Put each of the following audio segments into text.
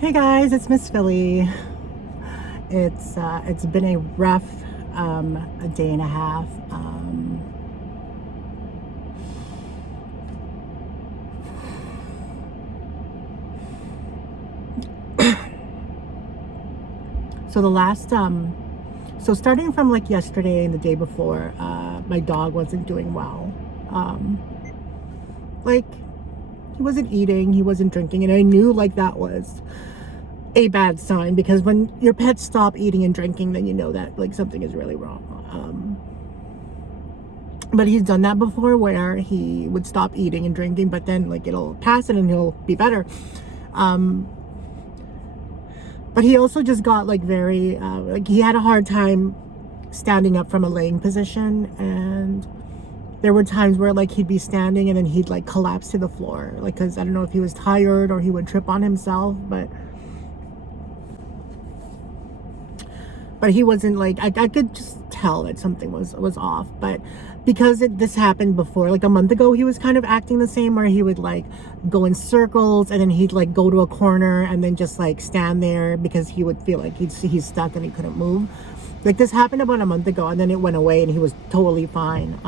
Hey guys, it's Msfili. It's been a rough a day and a half. So the last so starting from like yesterday and the day before, my dog wasn't doing well. Like he wasn't eating, he wasn't drinking, and I knew like that was a bad sign, because when your pets stop eating and drinking, then you know that like something is really wrong. But he's done that before, where he would stop eating and drinking, but then like it'll pass and he'll be better. But he also just got like very like he had a hard time standing up from a laying position, and there were times where like he'd be standing and then he'd like collapse to the floor, like, because I don't know if he was tired or he would trip on himself, but he wasn't like, I could just tell that something was off. But because this happened before, like a month ago, he was kind of acting the same, where he would like go in circles and then he'd like go to a corner and then just like stand there because he would feel like he's stuck and he couldn't move. Like this happened about a month ago, and then it went away and he was totally fine.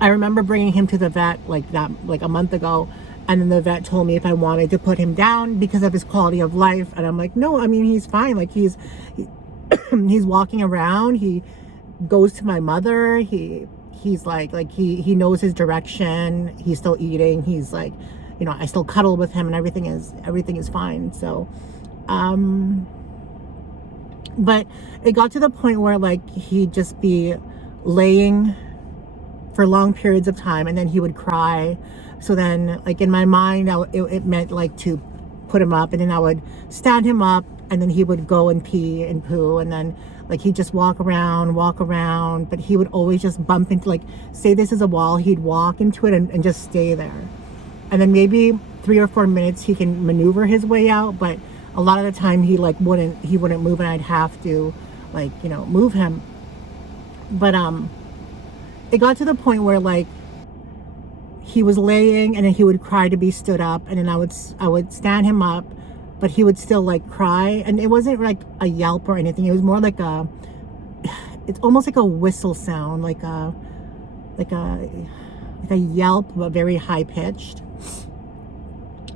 I remember bringing him to the vet like a month ago, and then the vet told me if I wanted to put him down because of his quality of life, and I'm like, no, I mean, he's fine. Like he's walking around, he goes to my mother, he's like he knows his direction, he's still eating, he's like, you know, I still cuddle with him and everything is fine. So but it got to the point where like he'd just be laying for long periods of time, and then he would cry. So then like in my mind, it meant like to put him up, and then I would stand him up, and then he would go and pee and poo, and then like he'd just walk around, but he would always just bump into, like, say this is a wall, he'd walk into it and just stay there. And then maybe 3 or 4 minutes he can maneuver his way out, but a lot of the time he like wouldn't move, and I'd have to like, you know, move him. But it got to the point where like he was laying and then he would cry to be stood up, and then I would stand him up, but he would still like cry, and it wasn't like a yelp or anything. It was more like it's almost like a whistle sound, like a yelp, but very high pitched.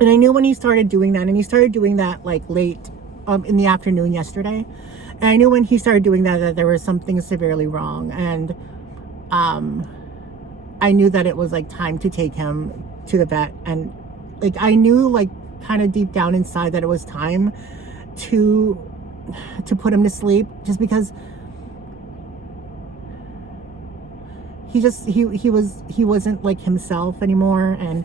And I knew when he started doing that, and he started doing that like late in the afternoon yesterday, and I knew when he started doing that there was something severely wrong. And I knew that it was like time to take him to the vet, and like I knew like kind of deep down inside that it was time to put him to sleep, just because he wasn't like himself anymore, and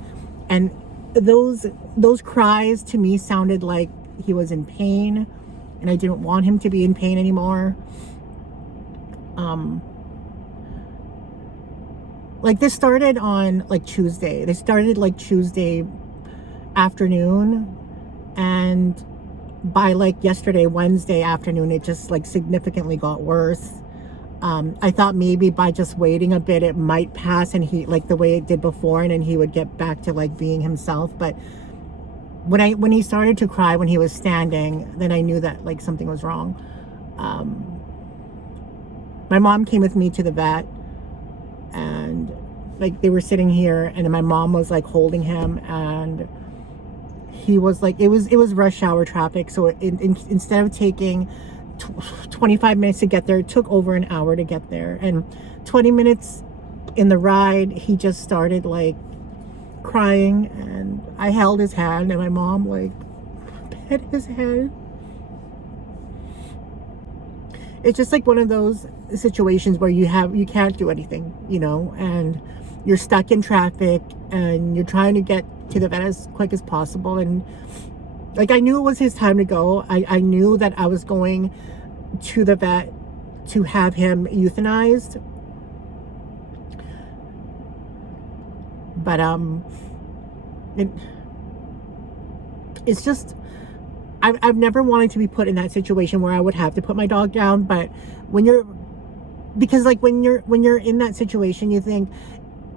those cries to me sounded like he was in pain, and I didn't want him to be in pain anymore. Like this started on like Tuesday. They started like Tuesday afternoon, and by like yesterday, Wednesday afternoon, it just like significantly got worse. I thought maybe by just waiting a bit it might pass, and he, like the way it did before, and then he would get back to like being himself. But when he started to cry when he was standing, then I knew that like something was wrong. My mom came with me to the vet, and like they were sitting here, and my mom was like holding him, and he was like, it was rush hour traffic, so instead of taking 25 minutes to get there, it took over an hour to get there. And 20 minutes in the ride, he just started like crying, and I held his hand, and my mom like pet his head. It's just like one of those situations where you can't do anything, you know, and you're stuck in traffic, and you're trying to get to the vet as quick as possible. And like I knew it was his time to go. I knew that I was going to the vet to have him euthanized, but it's just, I've never wanted to be put in that situation where I would have to put my dog down. But when you're in that situation, you think,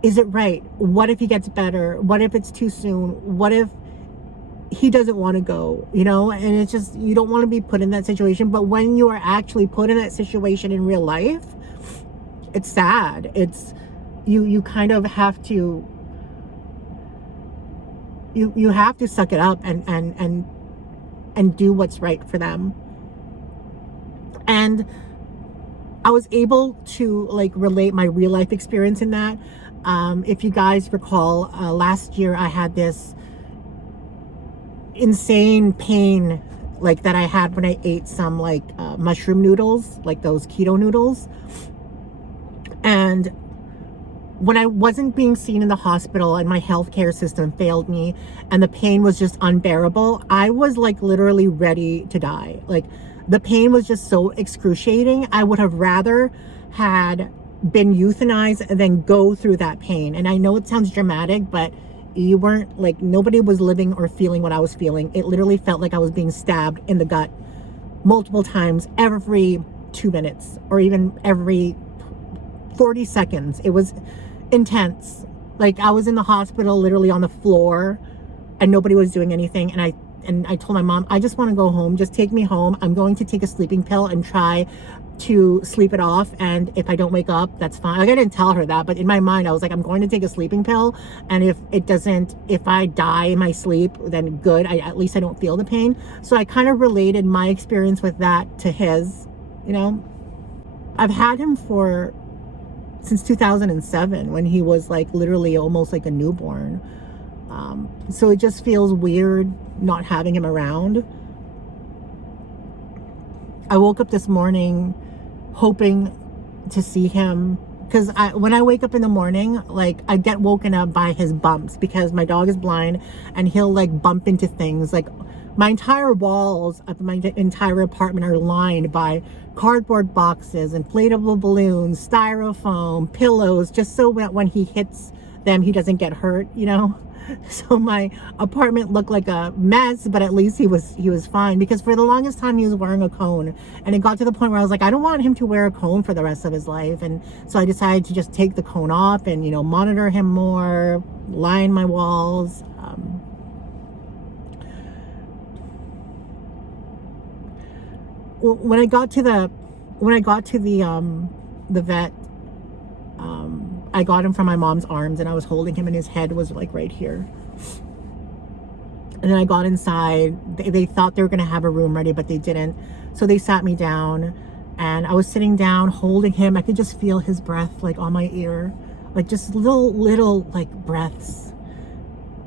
is it right? What if he gets better? What if it's too soon? What if he doesn't want to go, you know, and it's just, you don't want to be put in that situation. But when you are actually put in that situation in real life, it's sad. It's, you kind of have to, you have to suck it up and do what's right for them. And I was able to like relate my real life experience in that. If you guys recall, last year I had this insane pain like that I had when I ate some like mushroom noodles, like those keto noodles. And when I wasn't being seen in the hospital and my healthcare system failed me and the pain was just unbearable, I was like literally ready to die. Like the pain was just so excruciating. I would have rather had been euthanized than go through that pain. And I know it sounds dramatic, but you weren't like, nobody was living or feeling what I was feeling. It literally felt like I was being stabbed in the gut multiple times every 2 minutes or even every 40 seconds. It was intense. Like I was in the hospital literally on the floor and nobody was doing anything. And I told my mom, I just want to go home. Just take me home. I'm going to take a sleeping pill and try to sleep it off. And if I don't wake up, that's fine. Like I didn't tell her that, but in my mind, I was like, I'm going to take a sleeping pill. And if I die in my sleep, then good. At least I don't feel the pain. So I kind of related my experience with that to his, you know. I've had him since 2007 when he was like literally almost like a newborn. So it just feels weird not having him around. I woke up this morning hoping to see him because when I wake up in the morning, like I get woken up by his bumps because my dog is blind and he'll like bump into things. Like my entire walls of my entire apartment are lined by cardboard boxes, inflatable balloons, styrofoam, pillows, just so that when he hits them, he doesn't get hurt, you know? So my apartment looked like a mess, but at least he was fine because for the longest time he was wearing a cone. And it got to the point where I was like, I don't want him to wear a cone for the rest of his life. And so I decided to just take the cone off and, you know, monitor him more, line my walls. When I got to the vet, I got him from my mom's arms and I was holding him and his head was like right here. And then I got inside. They thought they were going to have a room ready, but they didn't. So they sat me down and I was sitting down holding him. I could just feel his breath like on my ear, like just little like breaths.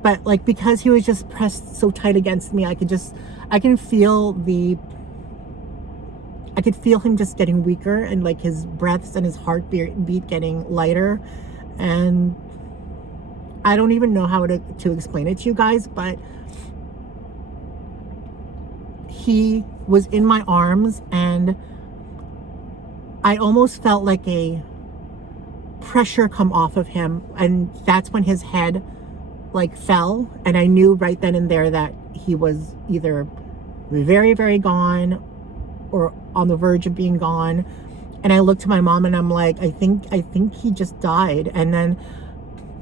But like, because he was just pressed so tight against me, I could feel him just getting weaker and like his breaths and his heartbeat getting lighter. And I don't even know how to explain it to you guys, but he was in my arms and I almost felt like a pressure come off of him. And that's when his head like fell. And I knew right then and there that he was either very, very gone or on the verge of being gone. And I looked to my mom and I'm like, I think he just died. And then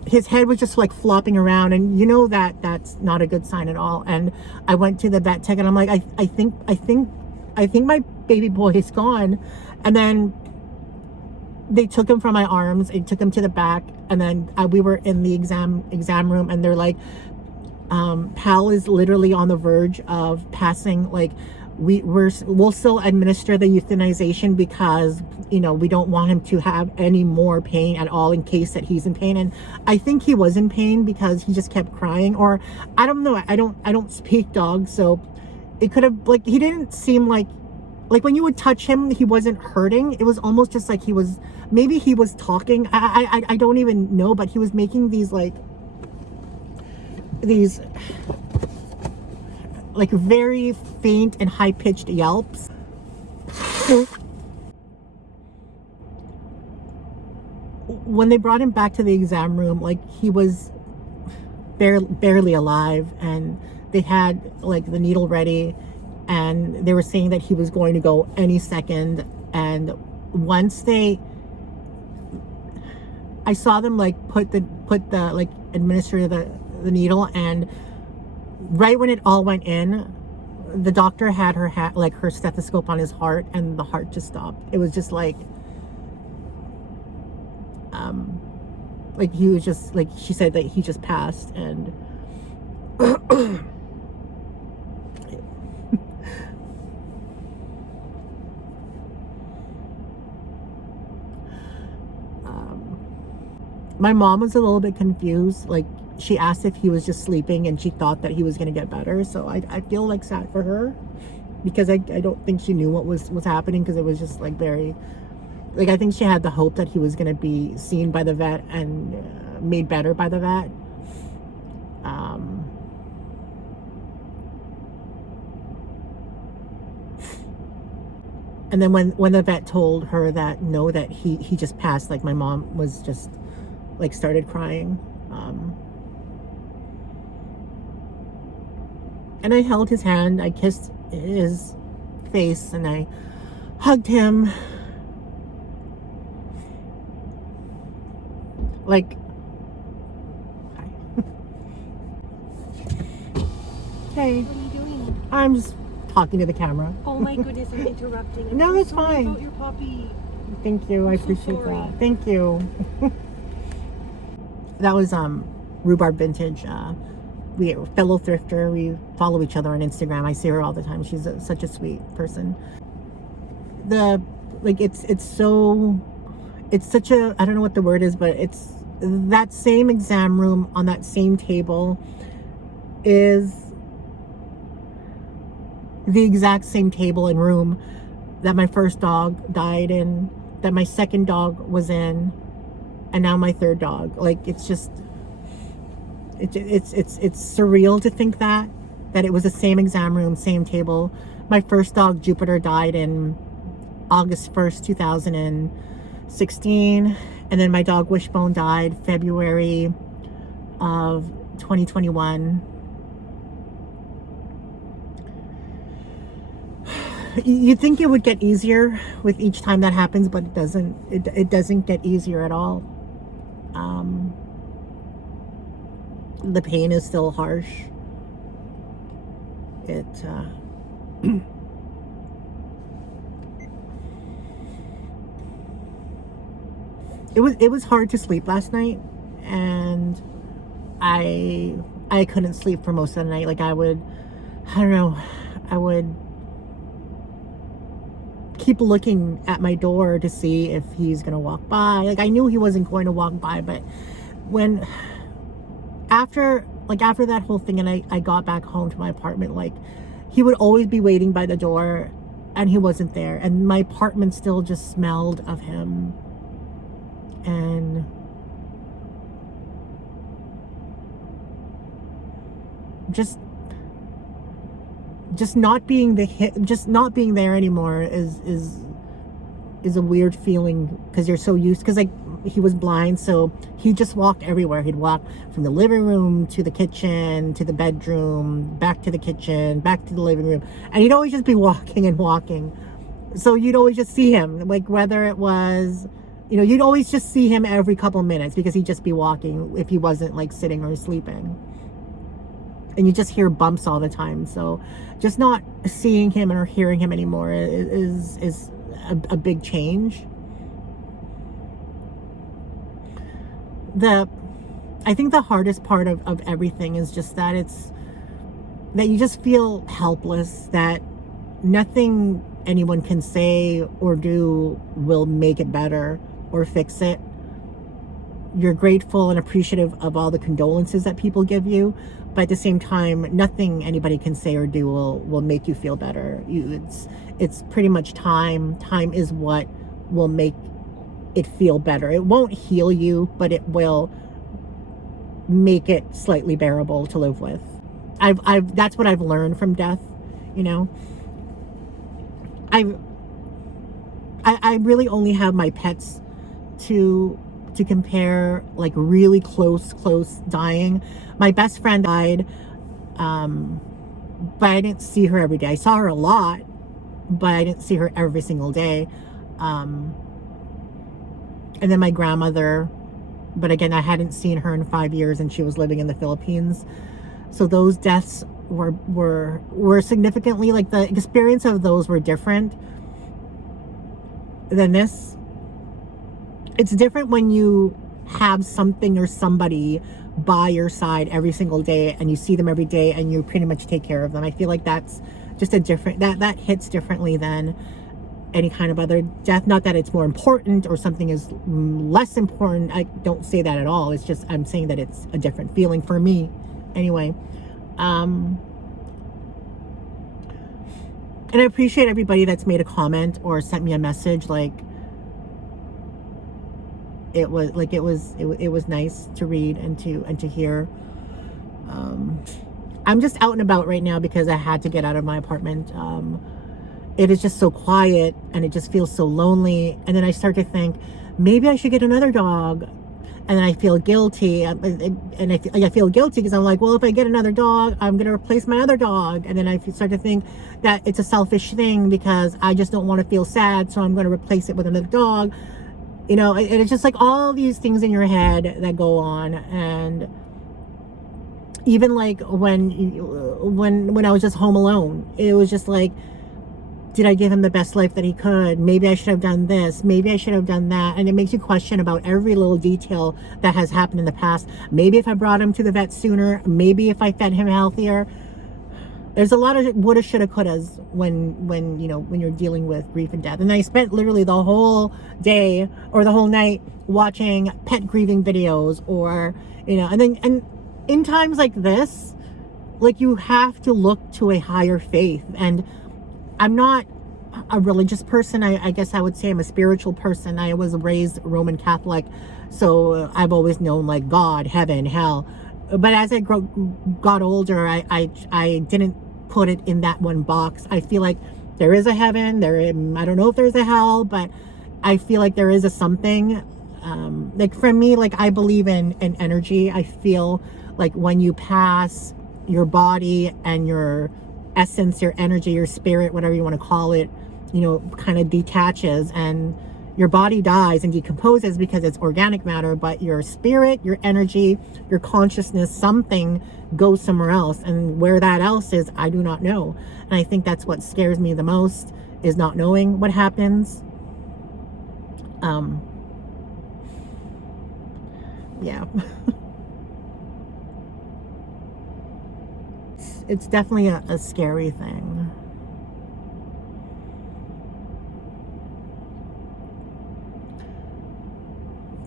his head was just like flopping around, and you know that's not a good sign at all. And I went to the vet tech and I'm like, I think my baby boy is gone. And then they took him from my arms, they took him to the back, and then we were in the exam room and they're like, Pal is literally on the verge of passing. Like we'll still administer the euthanization because, you know, we don't want him to have any more pain at all in case that he's in pain. And I think he was in pain because he just kept crying, or I don't know. I don't speak dog, so it could have, like, he didn't seem like when you would touch him, he wasn't hurting. It was almost just like maybe he was talking. I don't even know, but he was making these very faint and high-pitched yelps. When they brought him back to the exam room, like, he was barely alive, and they had like the needle ready and they were saying that he was going to go any second. And once I saw them like put the like administer the needle, and right when it all went in, the doctor had her stethoscope on his heart, and the heart just stopped. It was just like he was just like, she said that he just passed. And my mom was a little bit confused. Like, she asked if he was just sleeping, and she thought that he was going to get better. So I feel like sad for her, because I don't think she knew what was happening, because it was just like very, like, I think she had the hope that he was going to be seen by the vet and made better by the vet. And then when the vet told her that no, that he just passed, like, my mom was just like started crying. And I held his hand, I kissed his face, and I hugged him. Like, hey, what are you doing? I'm just talking to the camera. Oh my goodness, I'm interrupting. No, it's fine. About your puppy. Thank you. I appreciate that. Thank you. That was Rhubarb Vintage. We fellow thrifter. We follow each other on Instagram. I see her all the time. She's such a sweet person. It's such a, I don't know what the word is, but it's that same exam room on that same table is the exact same table and room that my first dog died in, that my second dog was in, and now my third dog. Like, it's just, it's surreal to think that it was the same exam room, same table. My first dog, Jupiter, died in August 1st, 2016. And then my dog, Wishbone, died February of 2021. You'd think it would get easier with each time that happens, but it doesn't. It doesn't get easier at all. The pain is still harsh. It was hard to sleep last night, and I couldn't sleep for most of the night. Like, I would keep looking at my door to see if he's gonna walk by. Like, I knew he wasn't going to walk by, but after that whole thing, and I got back home to my apartment, like, he would always be waiting by the door, and he wasn't there, and my apartment still just smelled of him. And just not being there anymore is a weird feeling, because you're so used, because, like, he was blind, so he just walked everywhere. He'd walk from the living room to the kitchen to the bedroom, back to the kitchen, back to the living room, and he'd always just be walking and walking. So you'd always just see him, like, whether it was, you'd always just see him every couple minutes, because he'd just be walking if he wasn't, like, sitting or sleeping. And you just hear bumps all the time. So just not seeing him or hearing him anymore is a big change. I think the hardest part of everything is just that that you just feel helpless, that nothing anyone can say or do will make it better or fix it. You're grateful and appreciative of all the condolences that people give you, but at the same time, nothing anybody can say or do will make you feel better. It's pretty much time. Time is what will make it feel better. It won't heal you, but it will make it slightly bearable to live with. That's what I've learned from death. I really only have my pets to compare, like, really close dying. My best friend died, but I didn't see her every day. I saw her a lot, but I didn't see her every single day. And then my grandmother, but again, I hadn't seen her in 5 years, and she was living in the Philippines. So those deaths were significantly, like, the experience of those were different than this. It's different when you have something or somebody by your side every single day and you see them every day and you pretty much take care of them. I feel like that's just a different, that hits differently than any kind of other death. Not that it's more important or something is less important. I don't say that at all. It's just, I'm saying that it's a different feeling for me anyway. And I appreciate everybody that's made a comment or sent me a message. Like, it was nice to read and to hear. I'm just out and about right now because I had to get out of my apartment. It is just so quiet and it just feels so lonely. And then I start to think, maybe I should get another dog. And then I feel guilty. And I feel guilty because I'm like, well, if I get another dog, I'm going to replace my other dog. And then I start to think that it's a selfish thing because I just don't want to feel sad. So I'm going to replace it with another dog. You know, and it's just like all these things in your head that go on. And even like when I was just home alone, it was just like, did I give him the best life that he could? Maybe I should have done this. Maybe I should have done that. And it makes you question about every little detail that has happened in the past. Maybe if I brought him to the vet sooner, maybe if I fed him healthier. There's a lot of woulda, shoulda, couldas when you know, when you're dealing with grief and death. And I spent literally the whole day or the whole night watching pet grieving videos, or, you know, and in times like this, like, you have to look to a higher faith. And I'm not a religious person. I guess I would say I'm a spiritual person. I was raised Roman Catholic, so I've always known, like, God, heaven, hell. But as I got older, I didn't put it in that one box. I feel like there is a heaven. I don't know if there's a hell, but I feel like there is a something. Like, for me, like, I believe in energy. I feel like when you pass, your body and your essence, your energy, your spirit, whatever you want to call it, you know, kind of detaches, and your body dies and decomposes because it's organic matter, but your spirit, your energy, your consciousness, something goes somewhere else. And where that else is, I do not know. And I think that's what scares me the most, is not knowing what happens. Yeah. It's definitely a scary thing.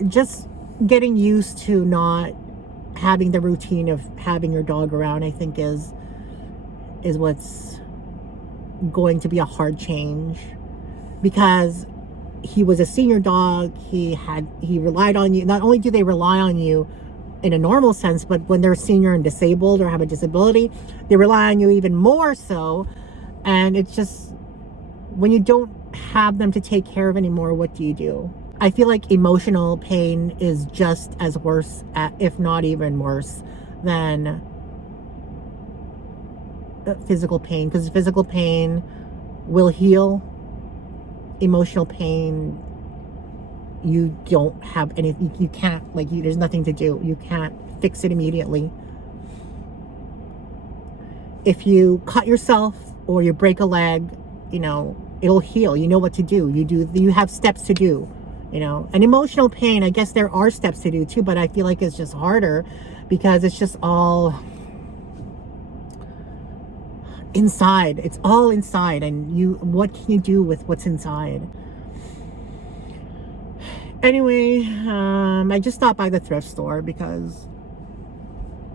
Just getting used to not having the routine of having your dog around, I think is what's going to be a hard change, because he was a senior dog. He relied on you. Not only do they rely on you in a normal sense, but when they're senior and disabled or have a disability, they rely on you even more so. And it's just, when you don't have them to take care of anymore, what do you do? I feel like emotional pain is just as worse, if not even worse, than physical pain, because physical pain will heal. Emotional pain, you don't have anything, you can't, like, there's nothing to do. You can't fix it immediately. If you cut yourself or you break a leg, you know, it'll heal. You know what to do. You have steps to do, you know. And emotional pain, I guess there are steps to do too, but I feel like it's just harder because it's just all inside. It's all inside, and what can you do with what's inside? Anyway, I just stopped by the thrift store because,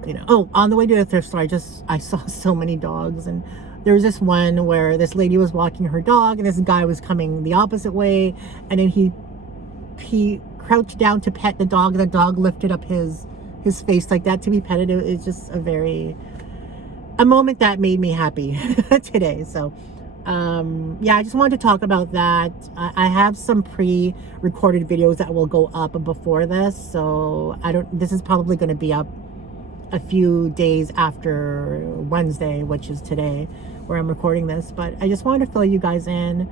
you know, on the way to the thrift store, I saw so many dogs, and there was this one where this lady was walking her dog and this guy was coming the opposite way, and then he crouched down to pet the dog, and the dog lifted up his face like that to be petted. It's just a moment that made me happy today. So yeah, I just wanted to talk about that. I have some pre-recorded videos that will go up before this, so this is probably going to be up a few days after Wednesday, which is today, where I'm recording this. But I just wanted to fill you guys in.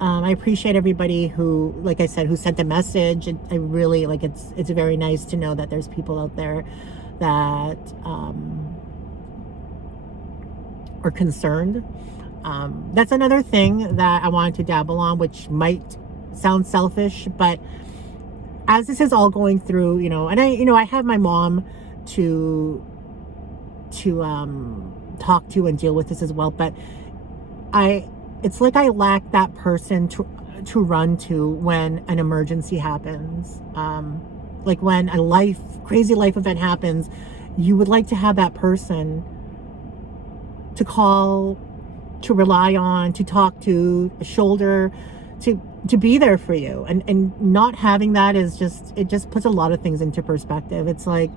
I appreciate everybody who, like I said, who sent the message. I really, like, it's very nice to know that there's people out there that or concerned. That's another thing that I wanted to dabble on, which might sound selfish, but as this is all going through, and I have my mom to talk to and deal with this as well, but it's like I lack that person to run to when an emergency happens. Like when a crazy life event happens, you would like to have that person to call, to rely on, to talk to, a shoulder, to be there for you. And not having that it just puts a lot of things into perspective. It's like,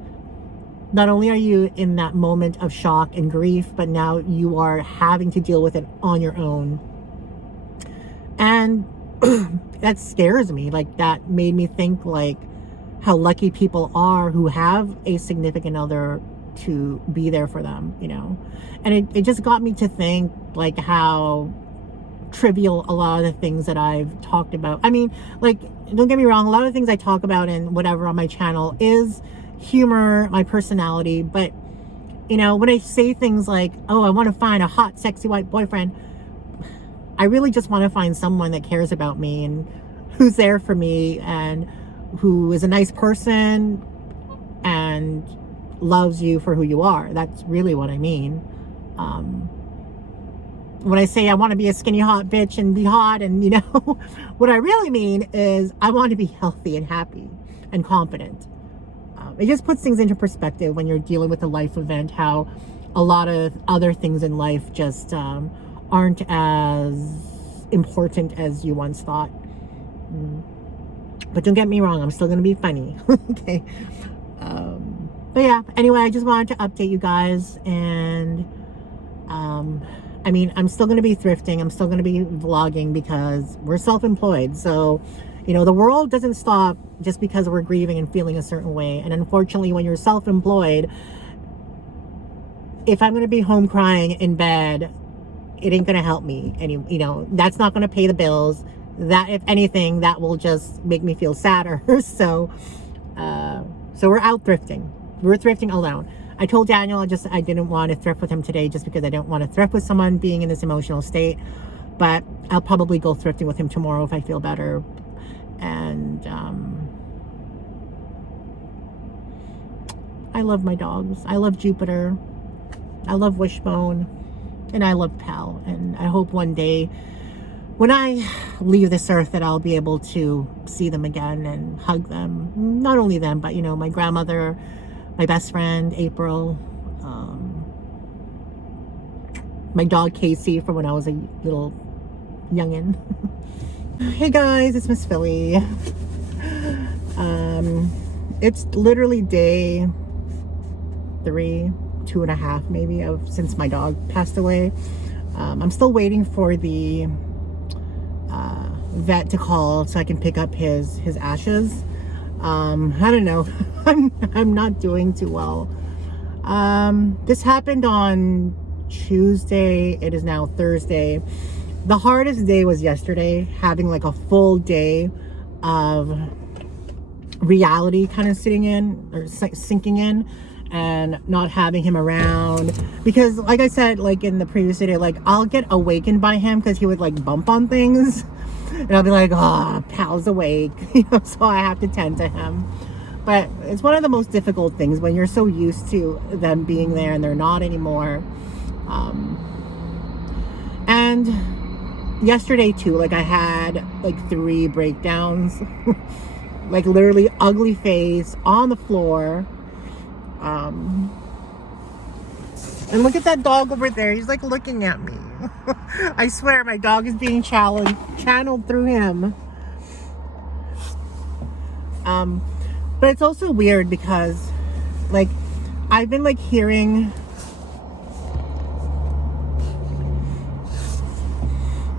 not only are you in that moment of shock and grief, but now you are having to deal with it on your own. And that scares me. Like, that made me think like how lucky people are who have a significant other to be there for them, and it just got me to think like how trivial a lot of the things that I've talked about. I mean, like, don't get me wrong, a lot of the things I talk about and whatever on my channel is humor, my personality, but when I say things like, oh, I want to find a hot, sexy white boyfriend, I really just want to find someone that cares about me and who's there for me and who is a nice person and loves you for who you are. That's really what I mean. When I say I want to be a skinny hot bitch and be hot, and what I really mean is I want to be healthy and happy and confident. It just puts things into perspective when you're dealing with a life event, how a lot of other things in life just aren't as important as you once thought. But don't get me wrong, I'm still going to be funny. Okay. But yeah, anyway, I just wanted to update you guys. And I mean, I'm still going to be thrifting. I'm still going to be vlogging because we're self-employed. So, the world doesn't stop just because we're grieving and feeling a certain way. And unfortunately, when you're self-employed, if I'm going to be home crying in bed, it ain't going to help me. And, that's not going to pay the bills. That, if anything, that will just make me feel sadder. So we're out thrifting. We're thrifting alone. I told Daniel I didn't want to thrift with him today just because I don't want to thrift with someone being in this emotional state. But I'll probably go thrifting with him tomorrow if I feel better. And I love my dogs. I love Jupiter. I love Wishbone. And I love Pal. And I hope one day when I leave this earth that I'll be able to see them again and hug them. Not only them, but my grandmother, my best friend April, my dog Casey from when I was a little youngin. Hey guys, it's Msfili. It's literally day 3, 2.5 maybe since my dog passed away. I'm still waiting for the vet to call so I can pick up his ashes. I don't know. I'm not doing too well. This happened on Tuesday. It is now Thursday. The hardest day was yesterday, having like a full day of reality kind of sinking in and not having him around, because like I said, like in the previous video, like I'll get awakened by him because he would like bump on things and I'll be like, oh, Pal's awake, so I have to tend to him. But it's one of the most difficult things when you're so used to them being there and they're not anymore. And yesterday too, like I had like 3 breakdowns, like literally ugly face on the floor. And look at that dog over there. He's like looking at me. I swear my dog is being channeled through him. But it's also weird because like I've been like hearing,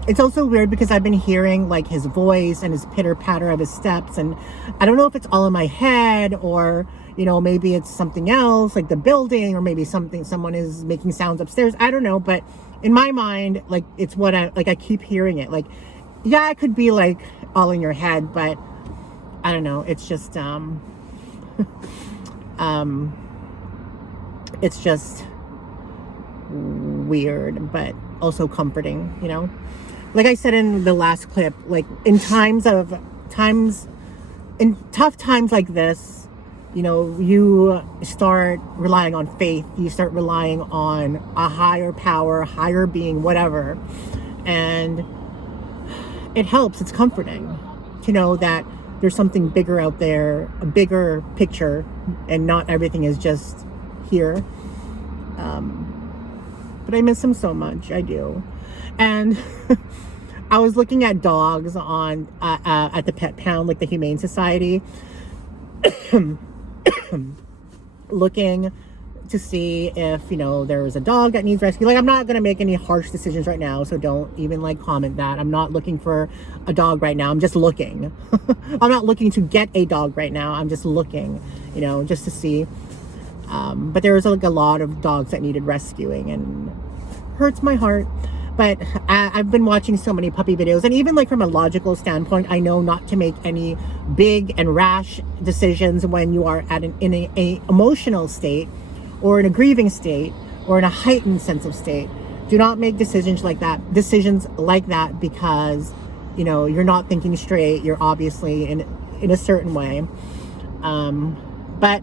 it's also weird because I've been hearing like his voice and his pitter patter of his steps, and I don't know if it's all in my head or maybe it's something else, like the building, or maybe someone is making sounds upstairs. I don't know, but in my mind, like it's what I keep hearing it. Like, yeah, it could be like all in your head, but I don't know. It's just it's just weird, but also comforting, you know? Like I said in the last clip, like in tough times like this, you know, you start relying on faith, you start relying on a higher power, higher being, whatever. And it helps, it's comforting to know that there's something bigger out there, a bigger picture, and not everything is just here. But I miss him so much, I do. And I was looking at dogs on at the pet pound, like the Humane Society, looking to see if, you know, there was a dog that needs rescue. Like, I'm not going to make any harsh decisions right now, so don't even like comment that. I'm not looking for a dog right now. I'm just looking. I'm not looking to get a dog right now. I'm just looking, you know, just to see. But there was like a lot of dogs that needed rescuing, and hurts my heart. But I've been watching so many puppy videos, and even like from a logical standpoint, I know not to make any big and rash decisions when you are at in a emotional state, or in a grieving state, or in a heightened sense of state. Do not make decisions like that because, you know, you're not thinking straight. You're obviously in a certain way. But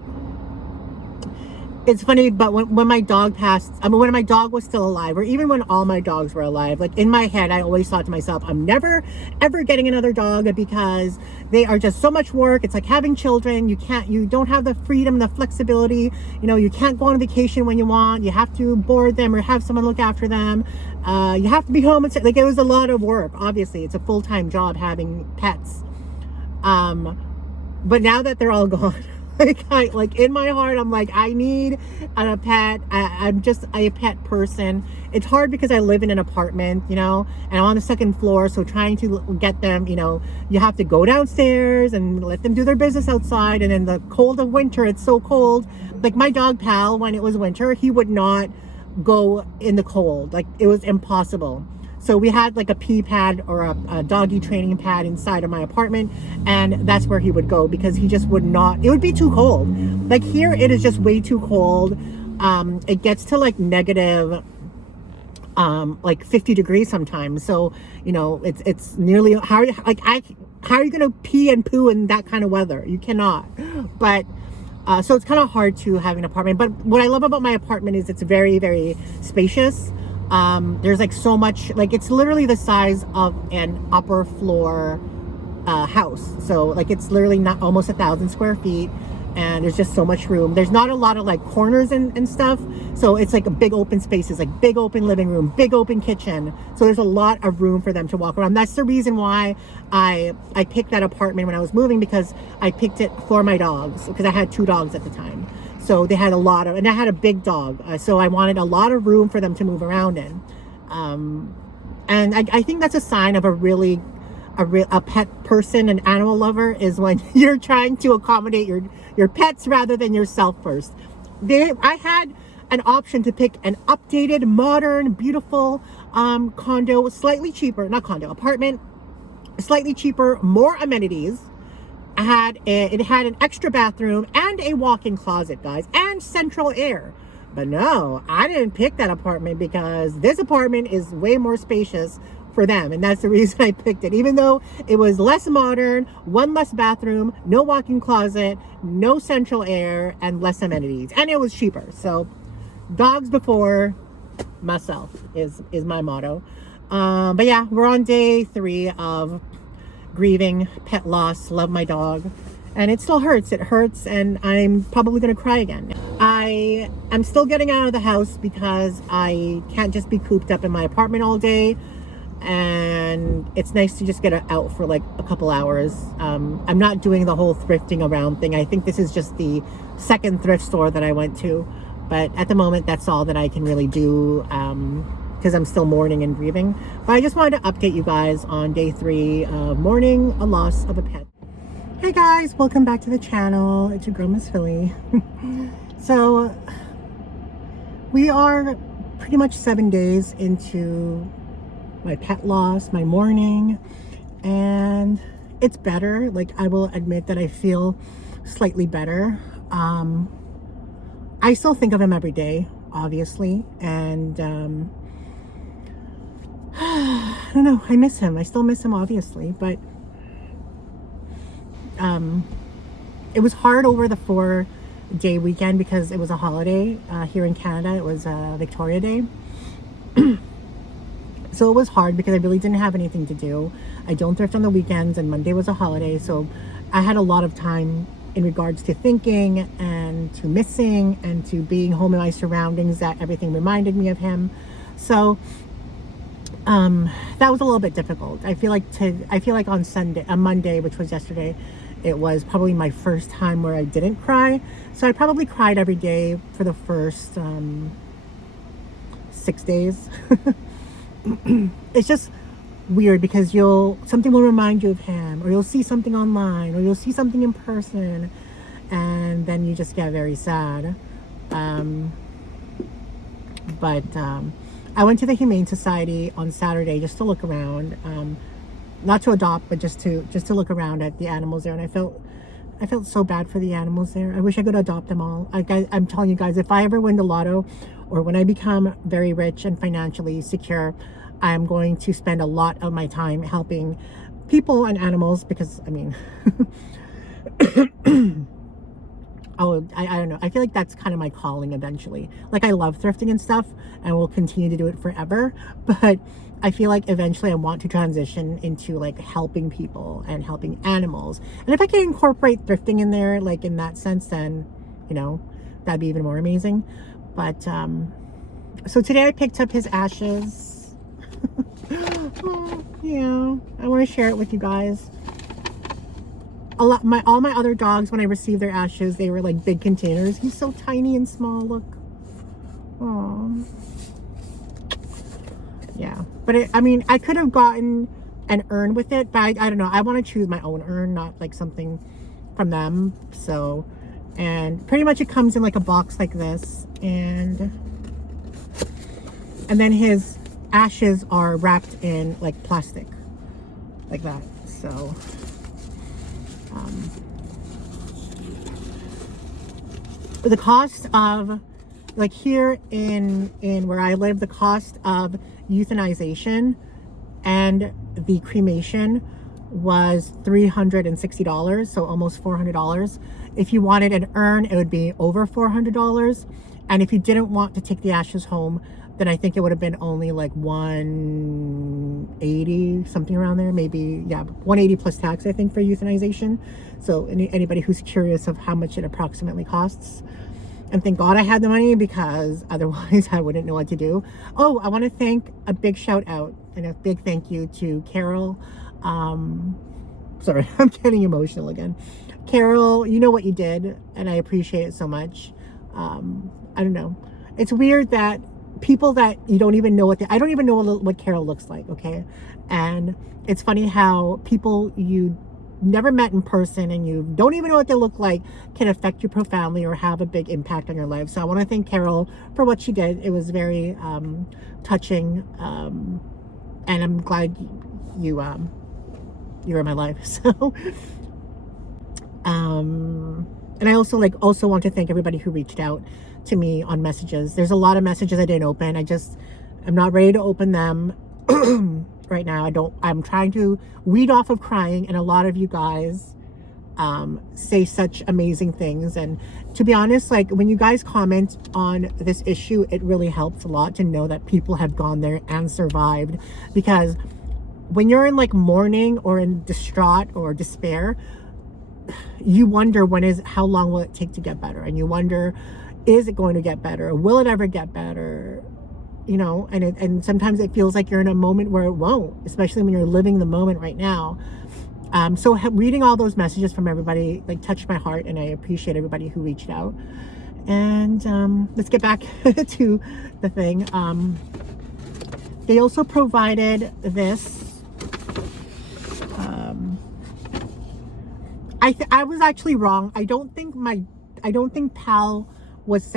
it's funny, but when my dog passed, I mean, when my dog was still alive, or even when all my dogs were alive, like in my head, I always thought to myself, I'm never, ever getting another dog because they are just so much work. It's like having children. You don't have the freedom, the flexibility. You know, you can't go on vacation when you want. You have to board them or have someone look after them. You have to be home. Like, it was a lot of work. Obviously, it's a full-time job having pets. But now that they're all gone, like in my heart, I'm like, I need a pet. I'm just a pet person. It's hard because I live in an apartment, you know, and I'm on the second floor. So trying to get them, you know, you have to go downstairs and let them do their business outside. And in the cold of winter, it's so cold. Like my dog Pal, when it was winter, he would not go in the cold. Like, it was impossible. So we had like a pee pad or a doggy training pad inside of my apartment, and that's where he would go because he just would not, it would be too cold. Like here, it is just way too cold. It gets to like negative, like 50 degrees sometimes. So, you know, it's nearly, how are you going to pee and poo in that kind of weather? You cannot. But, so it's kind of hard to have an apartment. But what I love about my apartment is it's very, very spacious. There's like so much, like it's literally the size of an upper floor house. So like it's literally not almost 1,000 square feet, and there's just so much room. There's not a lot of like corners and stuff. So it's like a big open spaces, like big open living room, big open kitchen. So there's a lot of room for them to walk around. That's the reason why I picked that apartment when I was moving, because I picked it for my dogs, because I had 2 dogs at the time. So they had a lot of, and I had a big dog. So I wanted a lot of room for them to move around in. And I think that's a sign of a pet person, an animal lover, is when you're trying to accommodate your pets rather than yourself first. I had an option to pick an updated, modern, beautiful condo, slightly cheaper, not condo, apartment, slightly cheaper, more amenities. It had an extra bathroom and a walk-in closet, guys, and central air. But no, I didn't pick that apartment because this apartment is way more spacious for them, and that's the reason I picked it. Even though it was less modern, 1 less bathroom, no walk-in closet, no central air, and less amenities, and it was cheaper. So dogs before myself is my motto. But yeah, we're on day 3 of grieving pet loss. Love my dog, and it still hurts. It hurts, and I'm probably gonna cry again. I'm still getting out of the house because I can't just be cooped up in my apartment all day, and it's nice to just get out for like a couple hours. I'm not doing the whole thrifting around thing. I think this is just the 2nd thrift store that I went to, but at the moment that's all that I can really do, because I'm still mourning and grieving. But I just wanted to update you guys on day 3 of mourning a loss of a pet. Hey guys, welcome back to the channel. It's your girl Msfili. So we are pretty much 7 days into my pet loss, my mourning, and it's better. Like, I will admit that I feel slightly better. I still think of him every day. obviously. And I don't know, I miss him. I still miss him, obviously, but it was hard over the 4-day weekend because it was a holiday here in Canada. It was Victoria Day. So it was hard because I really didn't have anything to do. I don't thrift on the weekends, and Monday was a holiday, so I had a lot of time in regards to thinking and to missing and to being home in my surroundings, that everything reminded me of him. So that was a little bit difficult. I feel like on Monday, which was yesterday, it was probably my first time where I didn't cry. So I probably cried every day for the first 6 days. It's just weird because something will remind you of him, or you'll see something online, or you'll see something in person, and then you just get very sad. But I went to the Humane Society on Saturday just to look around, not to adopt, but just to look around at the animals there, and I felt so bad for the animals there. I wish I could adopt them all. I'm telling you guys, if I ever win the lotto, or when I become very rich and financially secure, I'm going to spend a lot of my time helping people and animals, because I mean, oh, I don't know. I feel like that's kind of my calling eventually. Like, I love thrifting and stuff, and will continue to do it forever. But I feel like eventually I want to transition into like helping people and helping animals. And if I can incorporate thrifting in there, like in that sense, then, you know, that'd be even more amazing. But so today I picked up his ashes. Oh, yeah, I want to share it with you guys. All my other dogs, when I received their ashes, they were like big containers. He's so tiny and small. Look. Oh. Yeah, but I mean, I could have gotten an urn with it, but I don't know. I want to choose my own urn, not like something from them. So, and pretty much it comes in like a box like this, and then his ashes are wrapped in like plastic, like that. So, the cost of, like, here in where I live, the cost of euthanization and the cremation was $360, so almost $400. If you wanted an urn, it would be over $400. And if you didn't want to take the ashes home, then I think it would have been only like $180, something around there. Maybe, yeah, $180 plus tax, I think, for euthanization. So anybody who's curious of how much it approximately costs. And thank God I had the money, because otherwise I wouldn't know what to do. Oh, I want to thank, a big shout out and a big thank you to Carol. Sorry, I'm getting emotional again. Carol, you know what you did, and I appreciate it so much. I don't know. It's weird that people that you don't even know I don't even know what Carol looks like, okay? And it's funny how people you never met in person and you don't even know what they look like can affect you profoundly or have a big impact on your life. So I want to thank Carol for what she did. It was very touching, and I'm glad you're in my life. So and I also want to thank everybody who reached out to me on messages. There's a lot of messages I didn't open. I'm not ready to open them right now. I'm trying to weed off of crying, and a lot of you guys say such amazing things. And to be honest, like, when you guys comment on this issue, it really helps a lot to know that people have gone there and survived. Because when you're in like mourning or in distraught or despair, you wonder how long will it take to get better? And you wonder, is it going to get better? Will it ever get better? You know, and sometimes it feels like you're in a moment where it won't, especially when you're living the moment right now. So reading all those messages from everybody like touched my heart, and I appreciate everybody who reached out. And let's get back to the thing. They also provided this. I was actually wrong. I don't think Pal was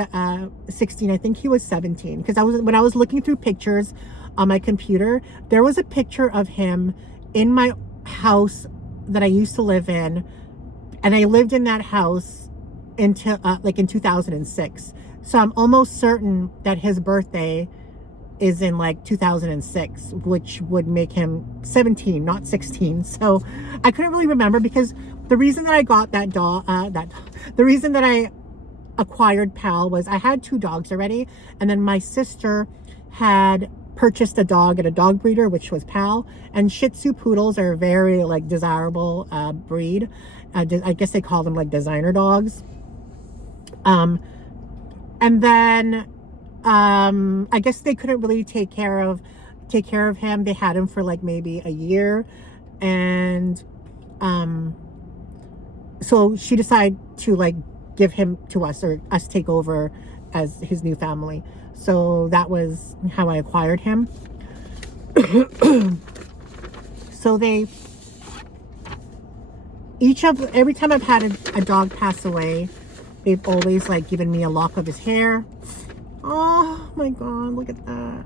16. I think he was 17, because when I was looking through pictures on my computer, there was a picture of him in my house that I used to live in, and I lived in that house until like in 2006. So I'm almost certain that his birthday is in like 2006, which would make him 17, not 16. So I couldn't really remember, because the reason that I got that dog, the reason that I acquired Pal was I had 2 dogs already, and then my sister had purchased a dog at a dog breeder, which was Pal. And Shih Tzu poodles are a very like desirable breed. I guess they call them like designer dogs. And then I guess they couldn't really take care of him. They had him for like maybe a year, and so she decided to like give him to us, or us take over as his new family. So that was how I acquired him. So every time I've had a dog pass away, they've always like given me a lock of his hair. Oh my God, look at that.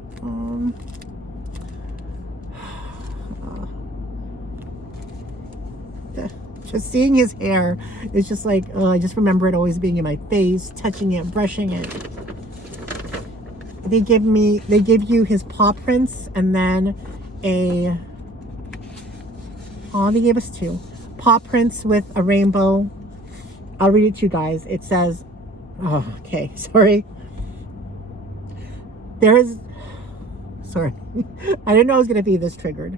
Just seeing his hair is just like, I just remember it always being in my face, touching it, brushing it. They give you his paw prints, and then they gave us 2 paw prints with a rainbow. I'll read it to you guys. It says, oh, okay, sorry. Sorry, I didn't know I was gonna be this triggered.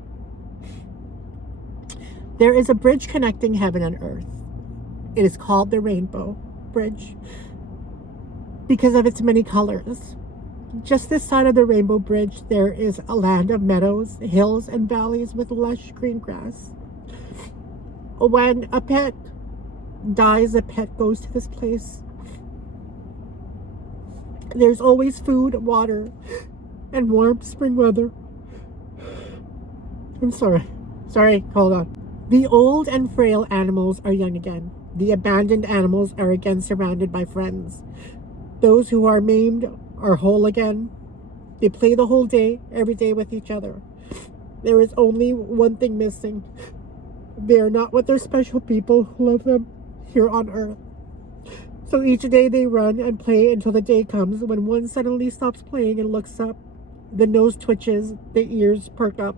There is a bridge connecting heaven and earth. It is called the Rainbow Bridge because of its many colors. Just this side of the Rainbow Bridge, there is a land of meadows, hills, and valleys with lush green grass. When a pet dies, a pet goes to this place. There's always food, water, and warm spring weather. I'm sorry, hold on. The old and frail animals are young again. The abandoned animals are again surrounded by friends. Those who are maimed are whole again. They play the whole day, every day with each other. There is only one thing missing. They are not with their special people who love them here on earth. So each day they run and play until the day comes when one suddenly stops playing and looks up. The nose twitches, the ears perk up.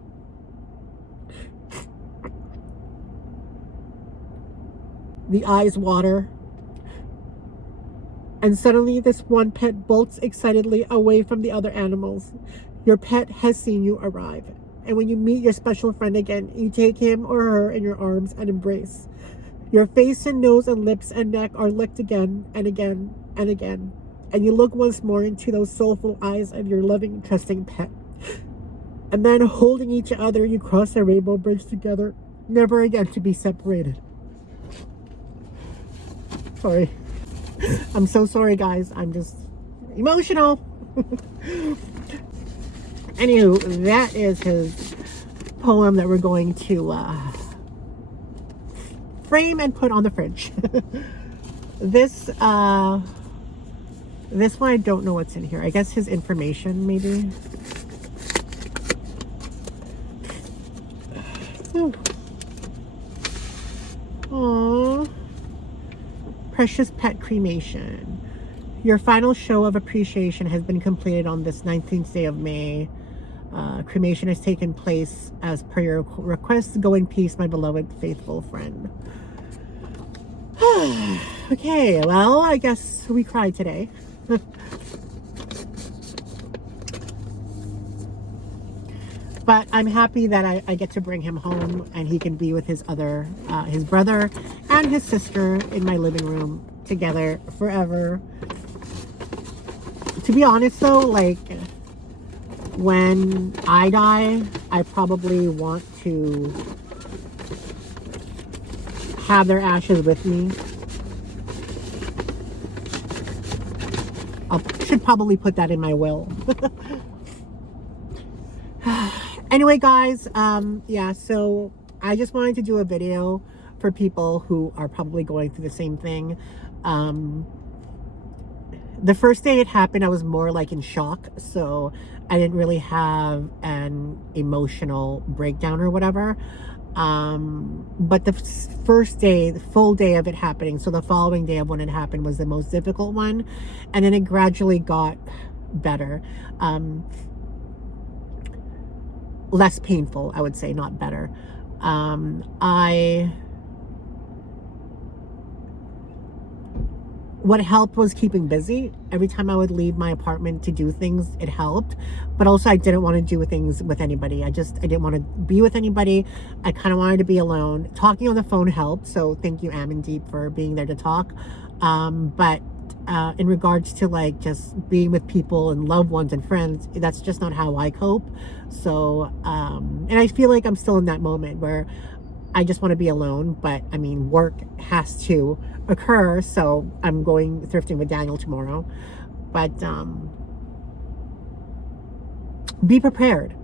The eyes water. And suddenly this one pet bolts excitedly away from the other animals. Your pet has seen you arrive. And when you meet your special friend again, you take him or her in your arms and embrace. Your face and nose and lips and neck are licked again and again and again. And you look once more into those soulful eyes of your loving, trusting pet. And then holding each other, you cross the rainbow bridge together, never again to be separated. Sorry. I'm so sorry, guys. I'm just emotional. Anywho, that is his poem that we're going to frame and put on the fridge. This one, I don't know what's in here. I guess his information, maybe. Aww. Precious pet cremation. Your final show of appreciation has been completed on this 19th day of May. Cremation has taken place as per your request. Go in peace, my beloved faithful friend. Okay, well, I guess we cried today. But I'm happy that I get to bring him home and he can be with his brother and his sister in my living room together forever. To be honest though, like, when I die, I probably want to have their ashes with me. I should probably put that in my will. Anyway, guys, yeah, so I just wanted to do a video for people who are probably going through the same thing. The first day it happened, I was more like in shock, so I didn't really have an emotional breakdown or whatever. But the first day, the full day of it happening, so the following day of when it happened, was the most difficult one. And then it gradually got better. Less painful, I would say, not better. What helped was keeping busy. Every time I would leave my apartment to do things, it helped. But also I didn't want to do things with anybody. I didn't want to be with anybody. I kind of wanted to be alone. Talking on the phone helped. So thank you, Amandeep, for being there to talk. But in regards to like just being with people and loved ones and friends, that's just not how I cope. So, and I feel like I'm still in that moment where I just want to be alone, but I mean, work has to occur. So I'm going thrifting with Daniel tomorrow, but, be prepared.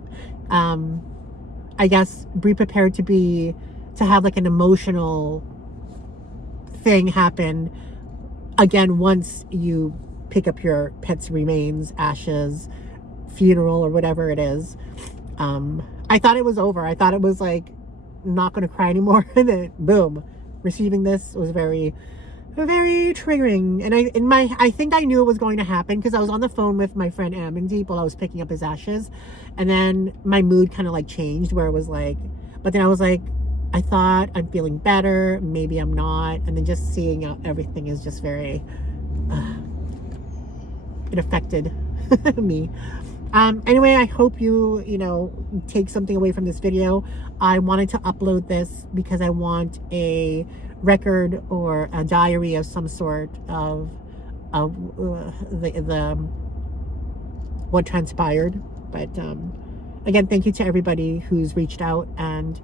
I guess be prepared to have like an emotional thing happen again once you pick up your pet's remains, ashes, funeral, or whatever it is. I thought it was over. I thought it was like not going to cry anymore, and then boom, receiving this was very, very triggering. And I think I knew it was going to happen because I was on the phone with my friend Amandeep while I was picking up his ashes, and then my mood kind of like changed where it was like, but then I was like, I thought I'm feeling better, maybe I'm not. And then just seeing how everything is just very it affected me. Anyway, I hope you take something away from this video. I wanted to upload this because I want a record or a diary of some sort of the what transpired. But again, thank you to everybody who's reached out, and